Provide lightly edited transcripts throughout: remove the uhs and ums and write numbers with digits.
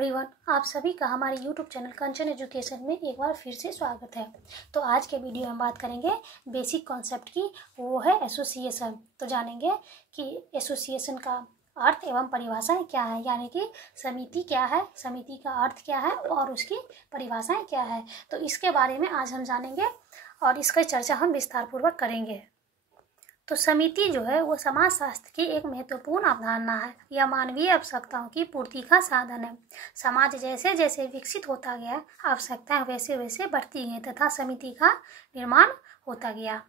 Everyone, आप सभी का हमारे यूट्यूब चैनल कंचन एजुकेशन में एक बार फिर से स्वागत है। तो आज के वीडियो में बात करेंगे बेसिक कॉन्सेप्ट की, वो है एसोसिएशन। तो जानेंगे कि एसोसिएशन का अर्थ एवं परिभाषाएं क्या है, यानी कि समिति क्या है, समिति का अर्थ क्या है और उसकी परिभाषाएं क्या है। तो इसके बारे में आज हम जानेंगे और इसकी चर्चा हम विस्तार पूर्वक करेंगे। तो समिति जो है वो समाज शास्त्र की एक महत्वपूर्ण अवधारणा है। यह मानवीय आवश्यकताओं की पूर्ति का साधन है। समाज जैसे जैसे विकसित होता गया, आवश्यकताएं वैसे वैसे बढ़ती गई तथा समिति का निर्माण होता गया।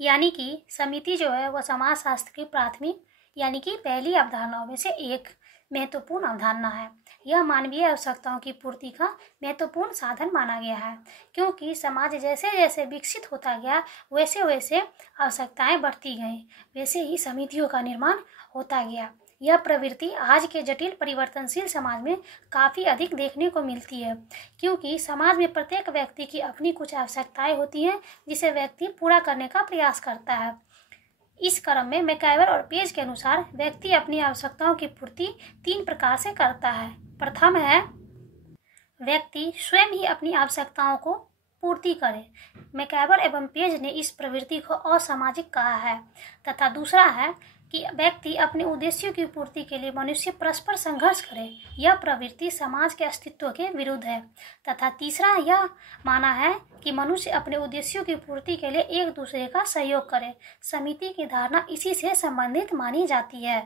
यानी कि समिति जो है वो समाज शास्त्र की प्राथमिक यानी कि पहली अवधारणाओं में से एक महत्वपूर्ण अवधारणा है। यह मानवीय आवश्यकताओं की पूर्ति का महत्वपूर्ण साधन माना गया है, क्योंकि समाज जैसे जैसे विकसित होता गया वैसे वैसे आवश्यकताएं बढ़ती गईं, वैसे ही समितियों का निर्माण होता गया। यह प्रवृत्ति आज के जटिल परिवर्तनशील समाज में काफ़ी अधिक देखने को मिलती है, क्योंकि समाज में प्रत्येक व्यक्ति की अपनी कुछ आवश्यकताएं होती हैं जिसे व्यक्ति पूरा करने का प्रयास करता है। इस क्रम में मैकाइवर और पेज के अनुसार व्यक्ति अपनी आवश्यकताओं की पूर्ति 3 प्रकार से करता है। प्रथम है व्यक्ति स्वयं ही अपनी आवश्यकताओं को पूर्ति करे। मैकाइवर एवं पेज ने इस प्रवृत्ति को असामाजिक कहा है। तथा दूसरा है कि व्यक्ति अपने उद्देश्यों की पूर्ति के लिए मनुष्य परस्पर संघर्ष करे। यह प्रवृत्ति समाज के अस्तित्व के विरुद्ध है। तथा तीसरा यह माना है कि मनुष्य अपने उद्देश्यों की पूर्ति के लिए एक दूसरे का सहयोग करे। समिति की धारणा इसी से संबंधित मानी जाती है।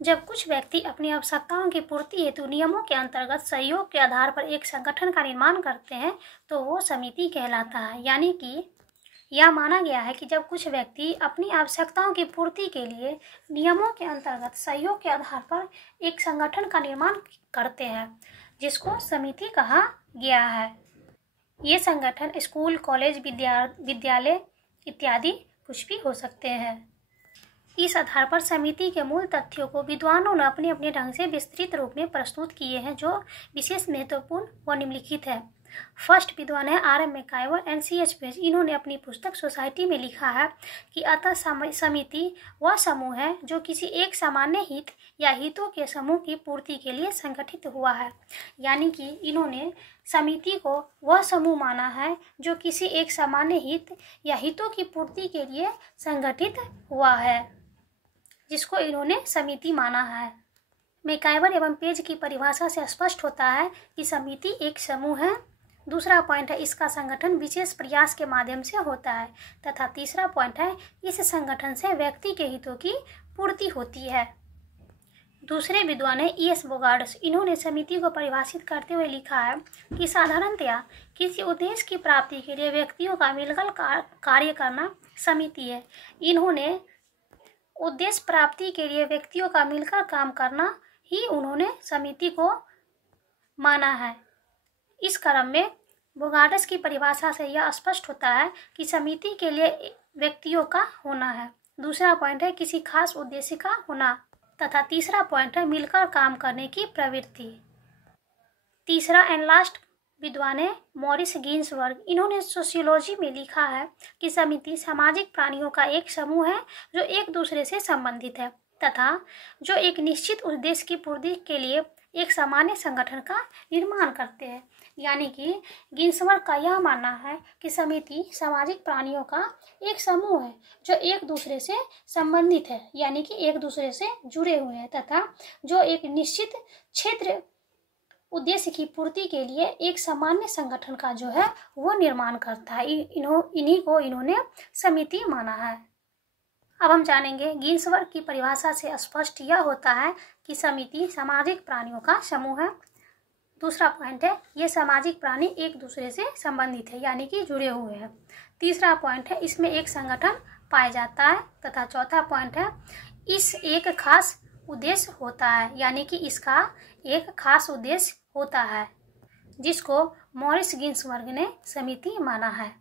जब कुछ व्यक्ति अपनी आवश्यकताओं की पूर्ति हेतु नियमों के अंतर्गत सहयोग के आधार पर एक संगठन का निर्माण करते हैं तो वो समिति कहलाता है। यानी कि यह माना गया है कि जब कुछ व्यक्ति अपनी आवश्यकताओं की पूर्ति के लिए नियमों के अंतर्गत सहयोग के आधार पर एक संगठन का निर्माण करते हैं, जिसको समिति कहा गया है। ये संगठन स्कूल, कॉलेज, विद्यालय इत्यादि कुछ भी हो सकते हैं। इस आधार पर समिति के मूल तथ्यों को विद्वानों ने अपने अपने ढंग से विस्तृत रूप में प्रस्तुत किए हैं, जो विशेष महत्वपूर्ण व निम्नलिखित है। फर्स्ट विद्वान है R.M. MacIver and C.H. Page. इन्होंने अपनी पुस्तक सोसाइटी में लिखा है कि अतः समिति वह समूह है जो किसी एक सामान्य हित या हितों के समूह की पूर्ति के लिए संगठित हुआ है। यानी कि इन्होंने समिति को वह समूह माना है जो किसी एक सामान्य हित या हितों की पूर्ति के लिए संगठित हुआ है, जिसको इन्होंने समिति माना है। मैकाइवर एवं पेज की परिभाषा से स्पष्ट होता है कि समिति एक समूह है। दूसरा पॉइंट है इसका संगठन विशेष प्रयास के माध्यम से होता है। तथा तीसरा पॉइंट है इस संगठन से व्यक्ति के हितों की पूर्ति होती है। दूसरे विद्वान है E.S. बोगार्ड्स। इन्होंने समिति को परिभाषित करते हुए लिखा है कि साधारणतया किसी उद्देश्य की प्राप्ति के लिए व्यक्तियों का मिलकर कार्य करना समिति है। इन्होंने उद्देश्य प्राप्ति के लिए व्यक्तियों का मिलकर काम करना ही उन्होंने समिति को माना है। इस क्रम में बोगार्ड्स की परिभाषा से यह स्पष्ट होता है कि समिति के लिए व्यक्तियों का होना है। दूसरा पॉइंट है किसी खास उद्देश्य का होना। तथा तीसरा पॉइंट है मिलकर काम करने की प्रवृत्ति। तीसरा एंड लास्ट विद्वान है मॉरिस गिन्सबर्ग। इन्होंने सोशियोलॉजी में लिखा है कि समिति सामाजिक प्राणियों का एक समूह है जो एक दूसरे से संबंधित है तथा जो एक निश्चित उद्देश्य की पूर्ति के लिए एक सामान्य संगठन का निर्माण करते हैं। यानी कि गिन्सबर्ग का यह मानना है कि समिति सामाजिक प्राणियों का एक समूह है जो एक दूसरे से संबंधित है, यानी कि एक दूसरे से जुड़े हुए हैं तथा जो एक निश्चित क्षेत्र उद्देश्य की पूर्ति के लिए एक सामान्य संगठन का जो है वो निर्माण करता है। इन्हीं को इन्होंने समिति माना है। अब हम जानेंगे गिन्सबर्ग की परिभाषा से स्पष्ट यह होता है कि समिति सामाजिक प्राणियों का समूह है। दूसरा पॉइंट है ये सामाजिक प्राणी एक दूसरे से संबंधित है, यानी कि जुड़े हुए हैं। तीसरा पॉइंट है इसमें एक संगठन पाया जाता है। तथा चौथा पॉइंट है इस एक खास उद्देश्य होता है, यानी कि इसका एक खास उद्देश्य होता है, जिसको मॉरिस गिन्सबर्ग ने समिति माना है।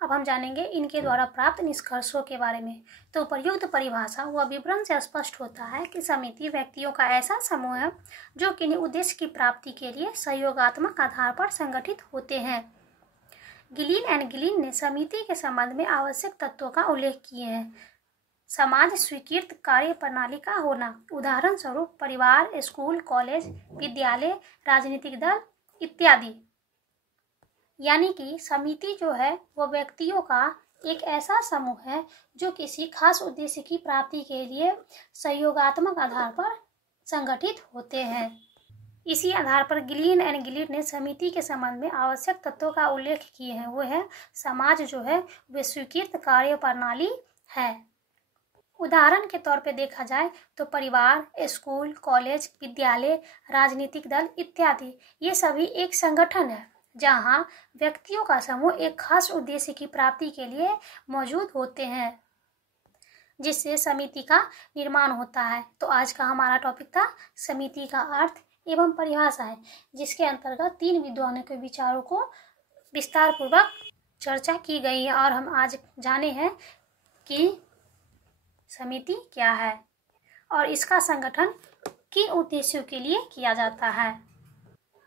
अब हम जानेंगे इनके द्वारा प्राप्त निष्कर्षों के बारे में। तो उपर्युक्त परिभाषा व विवरण से स्पष्ट होता है कि समिति व्यक्तियों का ऐसा समूह है जो किन्हीं उद्देश्य की प्राप्ति के लिए सहयोगात्मक आधार पर संगठित होते हैं। गिलिन एंड गिलिन ने समिति के संबंध में आवश्यक तत्वों का उल्लेख किए हैं। समाज स्वीकृत कार्य प्रणाली का होना, उदाहरण स्वरूप परिवार, स्कूल, कॉलेज, विद्यालय, राजनीतिक दल इत्यादि। यानी कि समिति जो है वो व्यक्तियों का एक ऐसा समूह है जो किसी खास उद्देश्य की प्राप्ति के लिए सहयोगात्मक आधार पर संगठित होते हैं। इसी आधार पर गिलिन एंड गिलिट ने समिति के संबंध में आवश्यक तत्वों का उल्लेख किए हैं। वो है समाज जो है वे स्वीकृत कार्य प्रणाली है। उदाहरण के तौर पे देखा जाए तो परिवार, स्कूल, कॉलेज, विद्यालय, राजनीतिक दल इत्यादि ये सभी एक संगठन है जहां व्यक्तियों का समूह एक खास उद्देश्य की प्राप्ति के लिए मौजूद होते हैं, जिससे समिति का निर्माण होता है। तो आज का हमारा टॉपिक था समिति का अर्थ एवं परिभाषा है, जिसके अंतर्गत 3 विद्वानों के विचारों को विस्तार पूर्वक चर्चा की गई है और हम आज जाने हैं कि समिति क्या है और इसका संगठन किन उद्देश्यों के लिए किया जाता है।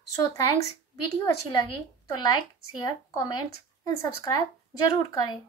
So thanks. वीडियो अच्छी लगी तो like, share, comments and subscribe जरूर करें।